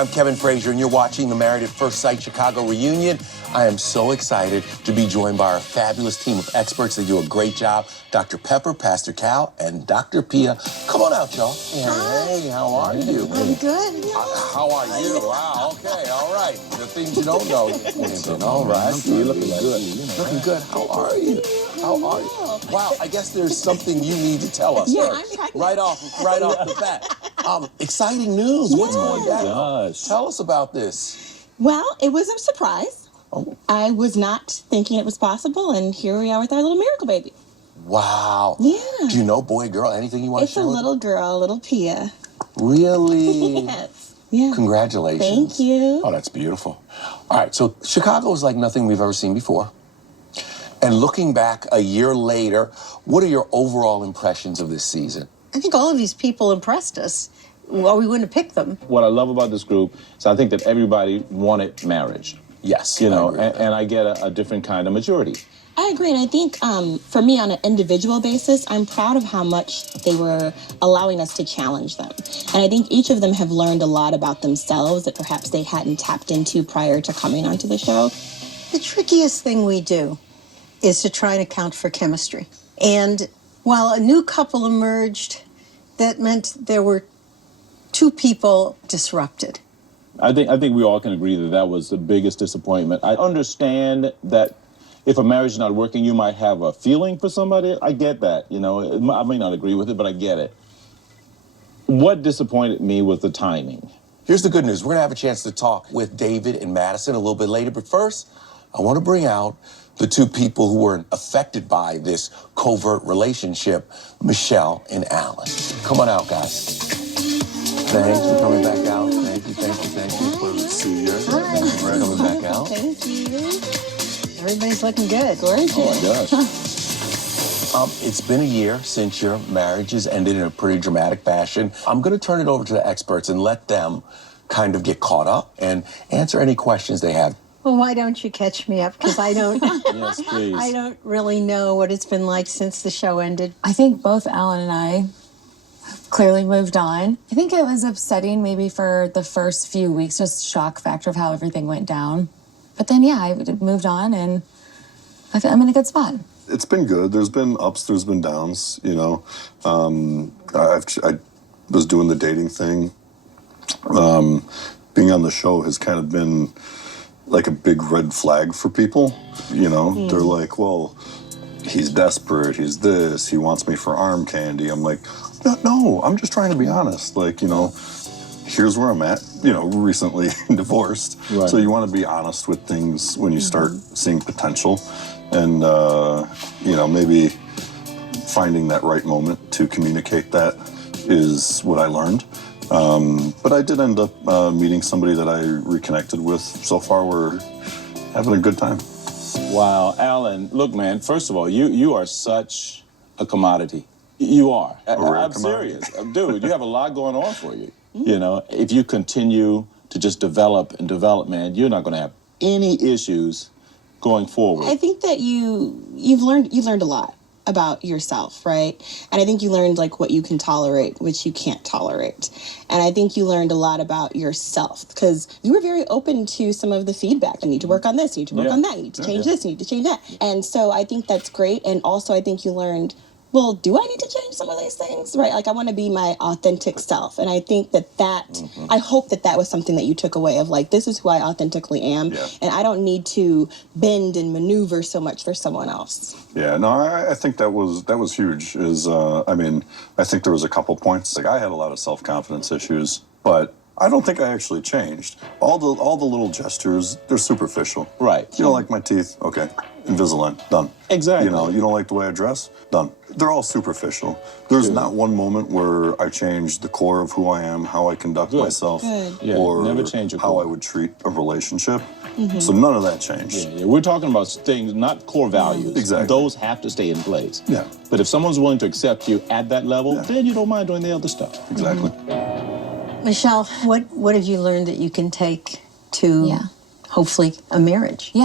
I'm Kevin Frazier, and you're watching the Married at First Sight Chicago reunion. I am so excited to be joined by our fabulous team of experts. They do a great job. Dr. Pepper, Pastor Cal, and Dr. Pia. Come on out, y'all. Hey, how are you? I'm good. How are you? Wow, okay, all right. The things you don't know. All right. You're looking good. Looking good. How are you? How are you? Wow, I guess there's something you need to tell us. Yeah, I'm pregnant. Right off the bat. Exciting news. What's going down? Tell us about this. Well, it was a surprise. Oh. I was not thinking it was possible, and here we are with our little miracle baby. Wow. Yeah. Do you know, boy, girl, anything you want It's to a share? little girl, little Pia. Really? Yes. Yeah. Congratulations. Thank you. Oh, that's beautiful. All right, so Chicago is like nothing we've ever seen before. And looking back a year later, what are your overall impressions of this season? I think all of these people impressed us, or we wouldn't have picked them. What I love about this group is I think that everybody wanted marriage. Yes. You know, and I get a different kind of maturity. I agree, and I think for me, on an individual basis, I'm proud of how much they were allowing us to challenge them. And I think each of them have learned a lot about themselves that perhaps they hadn't tapped into prior to coming onto the show. The trickiest thing we do is to try and account for chemistry. And while a new couple emerged, that meant there were two people disrupted. I think we all can agree that that was the biggest disappointment. I understand that if a marriage is not working, you might have a feeling for somebody. I get that, you know. I may not agree with it, but I get it. What disappointed me was the timing. Here's the good news. We're going to have a chance to talk with David and Madison a little bit later. But first, I want to bring out the two people who were affected by this covert relationship, Michelle and Alan. Come on out, guys. Thanks for coming back out. Thank you. Pleasure to see you. Hi. Thank you for coming back out. Thank you. Everybody's looking good. Gorgeous. Oh, my gosh. It's been a year since your marriages ended in a pretty dramatic fashion. I'm going to turn it over to the experts and let them kind of get caught up and answer any questions they have. Well, why don't you catch me up? Because I don't. Yes, please. I don't really know what it's been like since the show ended. I think both Alan and I have clearly moved on. I think it was upsetting maybe for the first few weeks, just shock factor of how everything went down. But then, yeah, I moved on, and I'm in a good spot. It's been good. There's been ups, there's been downs, you know. I was doing the dating thing. Being on the show has kind of been like a big red flag for people, you know. They're like, well, he's desperate, he's this, he wants me for arm candy. I'm like, no, I'm just trying to be honest. Like, you know, here's where I'm at, you know, recently divorced. Right. So you want to be honest with things when you start seeing potential. And, you know, maybe finding that right moment to communicate that is what I learned. But I did end up meeting somebody that I reconnected with. So far, we're having a good time. Wow, Alan, look, man, first of all, you are such a commodity. You are. I'm serious. Dude, you have a lot going on for you. You know, if you continue to just develop, man, you're not going to have any issues going forward. I think that you've learned a lot about yourself, right? And I think you learned like what you can tolerate, which you can't tolerate. And I think you learned a lot about yourself because you were very open to some of the feedback. You need to work on this, you need to work on that, you need to change this, you need to change that. And so I think that's great. And also I think you learned, well, do I need to change some of these things, right? Like I want to be my authentic self. And I think that I hope that was something that you took away of like, this is who I authentically am. Yeah. And I don't need to bend and maneuver so much for someone else. Yeah, no, I think that was huge. I mean, I think there was a couple points. Like I had a lot of self-confidence issues, but I don't think I actually changed. All the little gestures, they're superficial. Right. You don't like my teeth? Okay. Invisalign, done. Exactly. You know, you don't like the way I dress? Done. They're all superficial. There's not one moment where I changed the core of who I am, how I conduct myself, Yeah, or never change your how core. I would treat a relationship. So none of that changed. Yeah, we're talking about things, not core values. Exactly. Those have to stay in place. Yeah. But if someone's willing to accept you at that level, then you don't mind doing the other stuff. Exactly. Michelle, what have you learned that you can take to hopefully a marriage? Yeah.